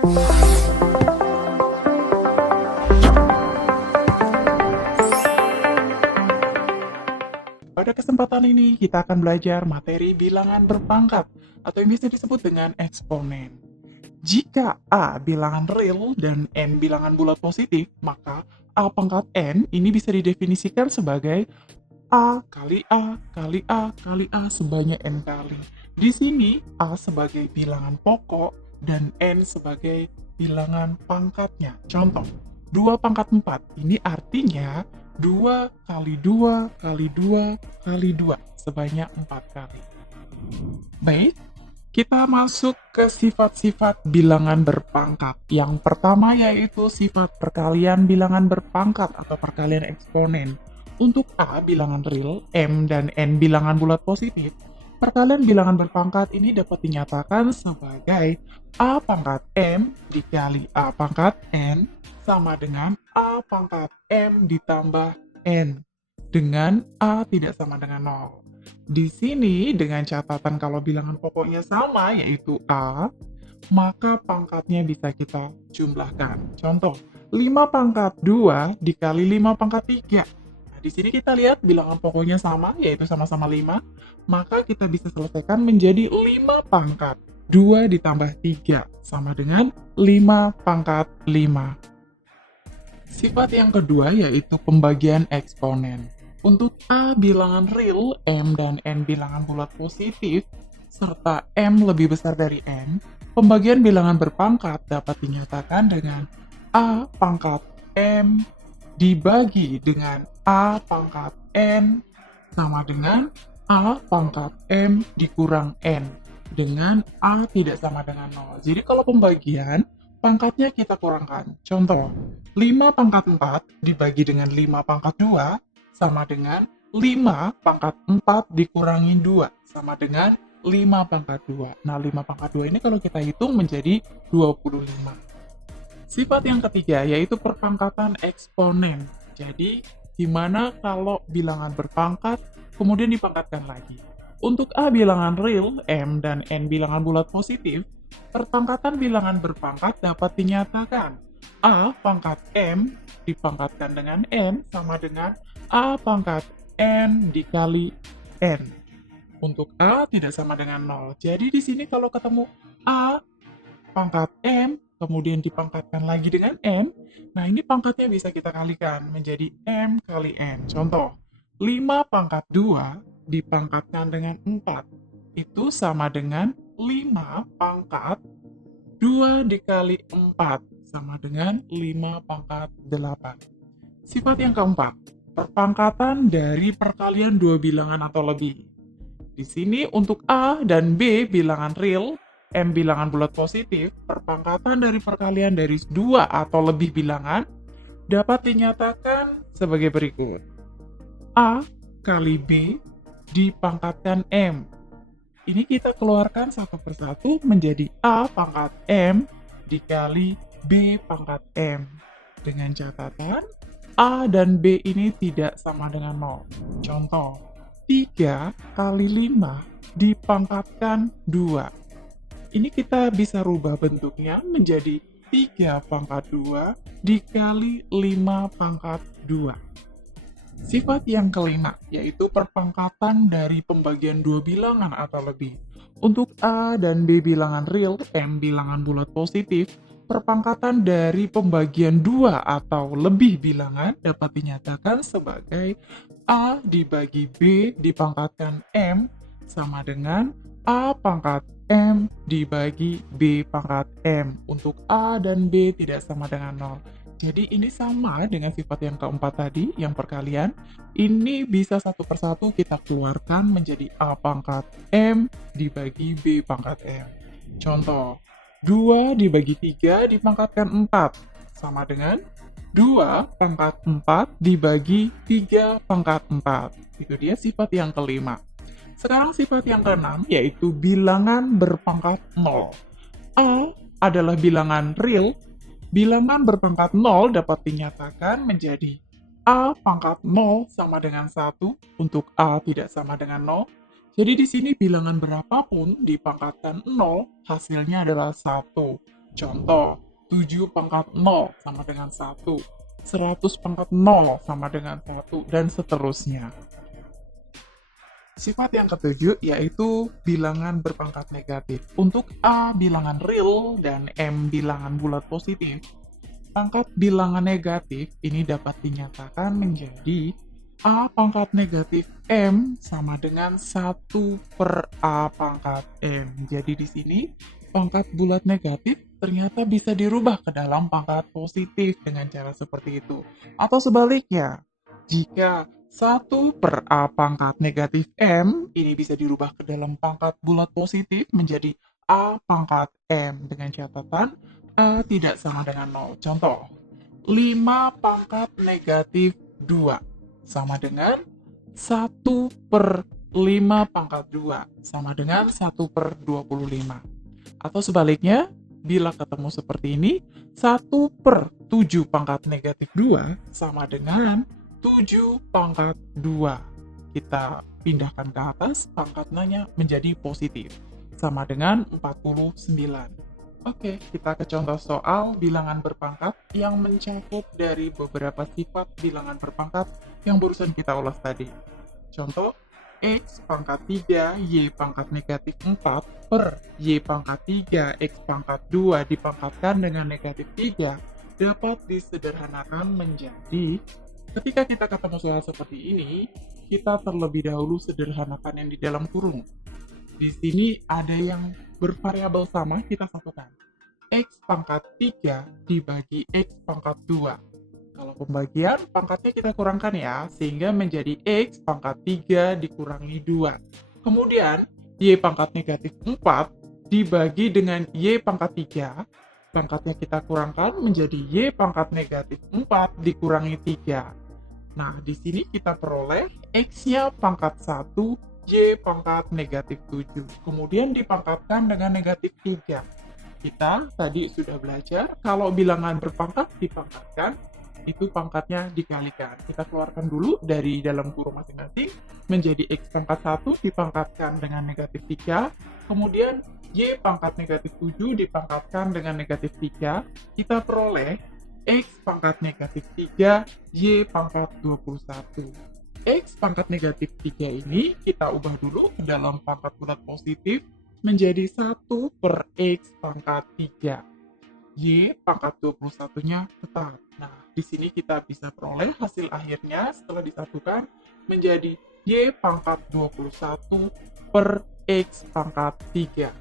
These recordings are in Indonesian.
Pada kesempatan ini, kita akan belajar materi bilangan berpangkat atau yang biasa disebut dengan eksponen. Jika A bilangan real dan N bilangan bulat positif, maka A pangkat N ini bisa didefinisikan sebagai A kali A kali A kali A sebanyak N kali. Di sini A sebagai bilangan pokok dan N sebagai bilangan pangkatnya. Contoh, 2 pangkat 4. Ini artinya 2 kali 2 kali 2 kali 2 sebanyak 4 kali. Baik, kita masuk ke sifat-sifat bilangan berpangkat. Yang pertama yaitu sifat perkalian bilangan berpangkat atau perkalian eksponen. Untuk A bilangan real, M dan N bilangan bulat positif, perkalian bilangan berpangkat ini dapat dinyatakan sebagai A pangkat M dikali A pangkat N sama dengan A pangkat M ditambah N dengan A tidak sama dengan 0. Di sini dengan catatan kalau bilangan pokoknya sama yaitu A, maka pangkatnya bisa kita jumlahkan. Contoh, 5 pangkat 2 dikali 5 pangkat 3. Nah, di sini kita lihat bilangan pokoknya sama yaitu sama-sama 5, maka kita bisa selesaikan menjadi 5 pangkat 2 ditambah 3 sama dengan 5 pangkat 5. Sifat yang kedua yaitu pembagian eksponen. Untuk A bilangan real, M dan N bilangan bulat positif, serta M lebih besar dari N, pembagian bilangan berpangkat dapat dinyatakan dengan A pangkat M dibagi dengan A pangkat N sama dengan A pangkat M dikurang N dengan A tidak sama dengan 0. Jadi kalau pembagian, pangkatnya kita kurangkan. Contoh, 5 pangkat 4 dibagi dengan 5 pangkat 2 sama dengan 5 pangkat 4 dikurangi 2 sama dengan 5 pangkat 2. Nah, 5 pangkat 2 ini kalau kita hitung menjadi 25. Sifat yang ketiga yaitu perpangkatan eksponen. Jadi, gimana kalau bilangan berpangkat kemudian dipangkatkan lagi? Untuk A bilangan real, M dan N bilangan bulat positif, perpangkatan bilangan berpangkat dapat dinyatakan A pangkat M dipangkatkan dengan N sama dengan A pangkat N dikali N. Untuk A tidak sama dengan 0. Jadi di sini kalau ketemu A pangkat M, kemudian dipangkatkan lagi dengan N, nah ini pangkatnya bisa kita kalikan menjadi M kali N. Contoh, 5 pangkat 2 dipangkatkan dengan 4. Itu sama dengan 5 pangkat 2 dikali 4 sama dengan 5 pangkat 8. Sifat yang keempat, perpangkatan dari perkalian dua bilangan atau lebih. Di sini untuk A dan B bilangan real, M bilangan bulat positif, perpangkatan dari perkalian dari dua atau lebih bilangan dapat dinyatakan sebagai berikut. A kali B dipangkatkan M. Ini kita keluarkan satu persatu menjadi A pangkat M dikali B pangkat M. Dengan catatan, A dan B ini tidak sama dengan 0. Contoh, 3 kali 5 dipangkatkan 2. Ini kita bisa rubah bentuknya menjadi 3 pangkat 2 dikali 5 pangkat 2. Sifat yang kelima, yaitu perpangkatan dari pembagian dua bilangan atau lebih. Untuk A dan B bilangan real, M bilangan bulat positif, perpangkatan dari pembagian dua atau lebih bilangan dapat dinyatakan sebagai A dibagi B dipangkatkan M sama dengan A pangkat M dibagi B pangkat M. Untuk A dan B tidak sama dengan 0. Jadi ini sama dengan sifat yang keempat tadi, yang perkalian. Ini bisa satu persatu kita keluarkan menjadi A pangkat M dibagi B pangkat M. Contoh, 2 dibagi 3 dipangkatkan 4, sama dengan 2 pangkat 4 dibagi 3 pangkat 4. Itu dia sifat yang kelima. Sekarang sifat yang keenam, yaitu bilangan berpangkat 0. A adalah bilangan real. Bilangan berpangkat 0 dapat dinyatakan menjadi A pangkat 0 sama dengan 1 untuk A tidak sama dengan 0. Jadi di sini bilangan berapapun dipangkatkan 0, hasilnya adalah 1. Contoh, 7 pangkat 0 sama dengan 1, 100 pangkat 0 sama dengan 1, dan seterusnya. Sifat yang ketujuh yaitu bilangan berpangkat negatif. Untuk A bilangan real dan M bilangan bulat positif, pangkat bilangan negatif ini dapat dinyatakan menjadi A pangkat negatif M sama dengan 1 per A pangkat M. Jadi di sini pangkat bulat negatif ternyata bisa dirubah ke dalam pangkat positif dengan cara seperti itu. Atau sebaliknya, jika 1 per A pangkat negatif M ini bisa dirubah ke dalam pangkat bulat positif menjadi A pangkat M dengan catatan A tidak sama dengan 0. Contoh, 5 pangkat negatif 2 sama dengan 1 per 5 pangkat 2 sama dengan 1 per 25. Atau sebaliknya, bila ketemu seperti ini, 1 per 7 pangkat negatif 2 sama dengan 7 pangkat 2. Kita pindahkan ke atas, pangkatnya menjadi positif, sama dengan 49. Oke, kita ke contoh soal bilangan berpangkat yang mencakup dari beberapa sifat bilangan berpangkat yang barusan kita ulas tadi. Contoh, X pangkat 3, Y pangkat negatif 4 per Y pangkat 3, X pangkat 2 dipangkatkan dengan negatif 3 dapat disederhanakan menjadi, ketika kita ketemu soal seperti ini, kita terlebih dahulu sederhanakan yang di dalam kurung. Di sini ada yang bervariabel sama, kita satukan. X pangkat 3 dibagi X pangkat 2. Kalau pembagian, pangkatnya kita kurangkan ya, sehingga menjadi X pangkat 3 dikurangi 2. Kemudian, Y pangkat negatif 4 dibagi dengan Y pangkat 3. Pangkatnya kita kurangkan menjadi Y pangkat negatif 4 dikurangi 3. Nah, di sini kita peroleh X-nya pangkat 1, Y pangkat negatif 7. Kemudian dipangkatkan dengan negatif 3. Kita tadi sudah belajar, kalau bilangan berpangkat dipangkatkan, itu pangkatnya dikalikan. Kita keluarkan dulu dari dalam kurung masing-masing, menjadi X pangkat 1 dipangkatkan dengan negatif 3, kemudian Y pangkat negatif 7 dipangkatkan dengan negatif 3, kita peroleh X pangkat negatif 3, Y pangkat 21. X pangkat negatif 3 ini kita ubah dulu ke dalam pangkat bulat positif menjadi 1 per X pangkat 3. Y pangkat 21-nya tetap. Nah, di sini kita bisa peroleh hasil akhirnya setelah disatukan menjadi Y pangkat 21 per X pangkat 3.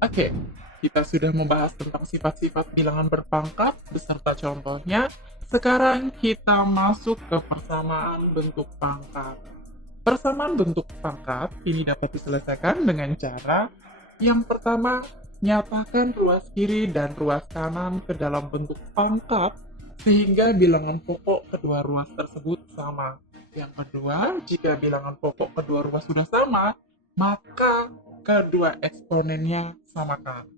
Oke, kita sudah membahas tentang sifat-sifat bilangan berpangkat beserta contohnya. Sekarang kita masuk ke persamaan bentuk pangkat. Persamaan bentuk pangkat ini dapat diselesaikan dengan cara yang pertama, nyatakan ruas kiri dan ruas kanan ke dalam bentuk pangkat sehingga bilangan pokok kedua ruas tersebut sama. Yang kedua, jika bilangan pokok kedua ruas sudah sama, maka kedua eksponennya samakan.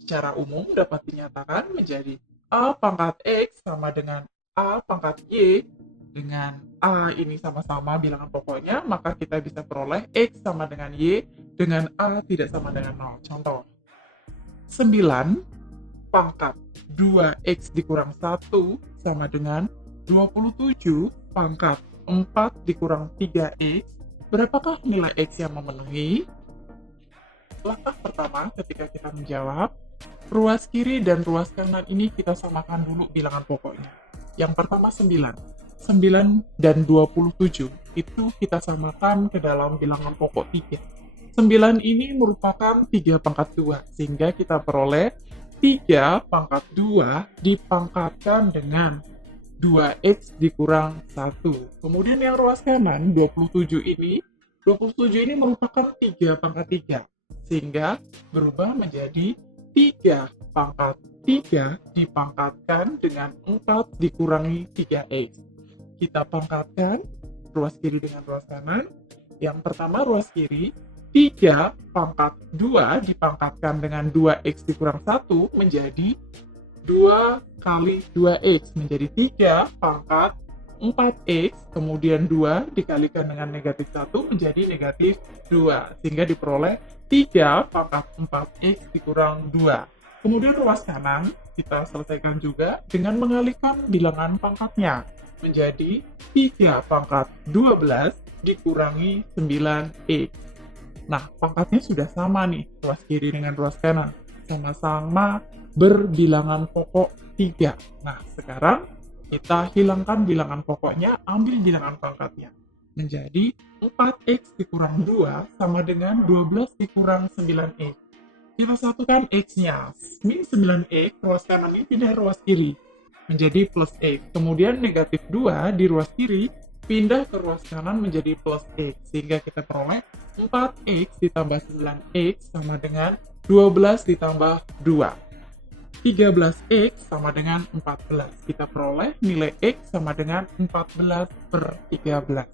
Secara umum dapat dinyatakan menjadi A pangkat X sama dengan A pangkat Y. Dengan A ini sama-sama bilangan pokoknya, maka kita bisa peroleh X sama dengan Y dengan A tidak sama dengan 0. Contoh, 9 pangkat 2X dikurang 1 sama dengan 27 pangkat 4 dikurang 3X. Berapakah nilai X yang memenuhi? Langkah pertama ketika kita menjawab, ruas kiri dan ruas kanan ini kita samakan dulu bilangan pokoknya. Yang pertama 9. 9 dan 27 itu kita samakan ke dalam bilangan pokok 3. 9 ini merupakan 3 pangkat 2, sehingga kita peroleh 3 pangkat 2 dipangkatkan dengan 2X dikurang 1. Kemudian yang ruas kanan, 27 ini merupakan 3 pangkat 3, sehingga berubah menjadi 3 pangkat 3 dipangkatkan dengan 4 dikurangi 3X. Kita pangkatkan ruas kiri dengan ruas kanan. Yang pertama ruas kiri, 3 pangkat 2 dipangkatkan dengan 2X dikurang 1 menjadi 2 kali 2X menjadi 3 pangkat 4X, kemudian 2 dikalikan dengan negatif 1 menjadi negatif 2, sehingga diperoleh 3 pangkat 4X dikurang 2. Kemudian ruas kanan kita selesaikan juga dengan mengalihkan bilangan pangkatnya menjadi 3 pangkat 12 dikurangi 9x. Nah, pangkatnya sudah sama nih, ruas kiri dengan ruas kanan. Sama-sama berbilangan pokok 3. Nah, sekarang kita hilangkan bilangan pokoknya, ambil bilangan pangkatnya. Menjadi 4x dikurang 2 sama dengan 12 dikurang 9x. Kita satukan x-nya. Min 9x, ruas kanan ini pindah ruas kiri. Menjadi plus x. Kemudian negatif 2 di ruas kiri, pindah ke ruas kanan menjadi plus x. Sehingga kita peroleh 4x ditambah 9x sama dengan 12 ditambah 2. 13x sama dengan 14. Kita peroleh nilai x sama dengan 14/13.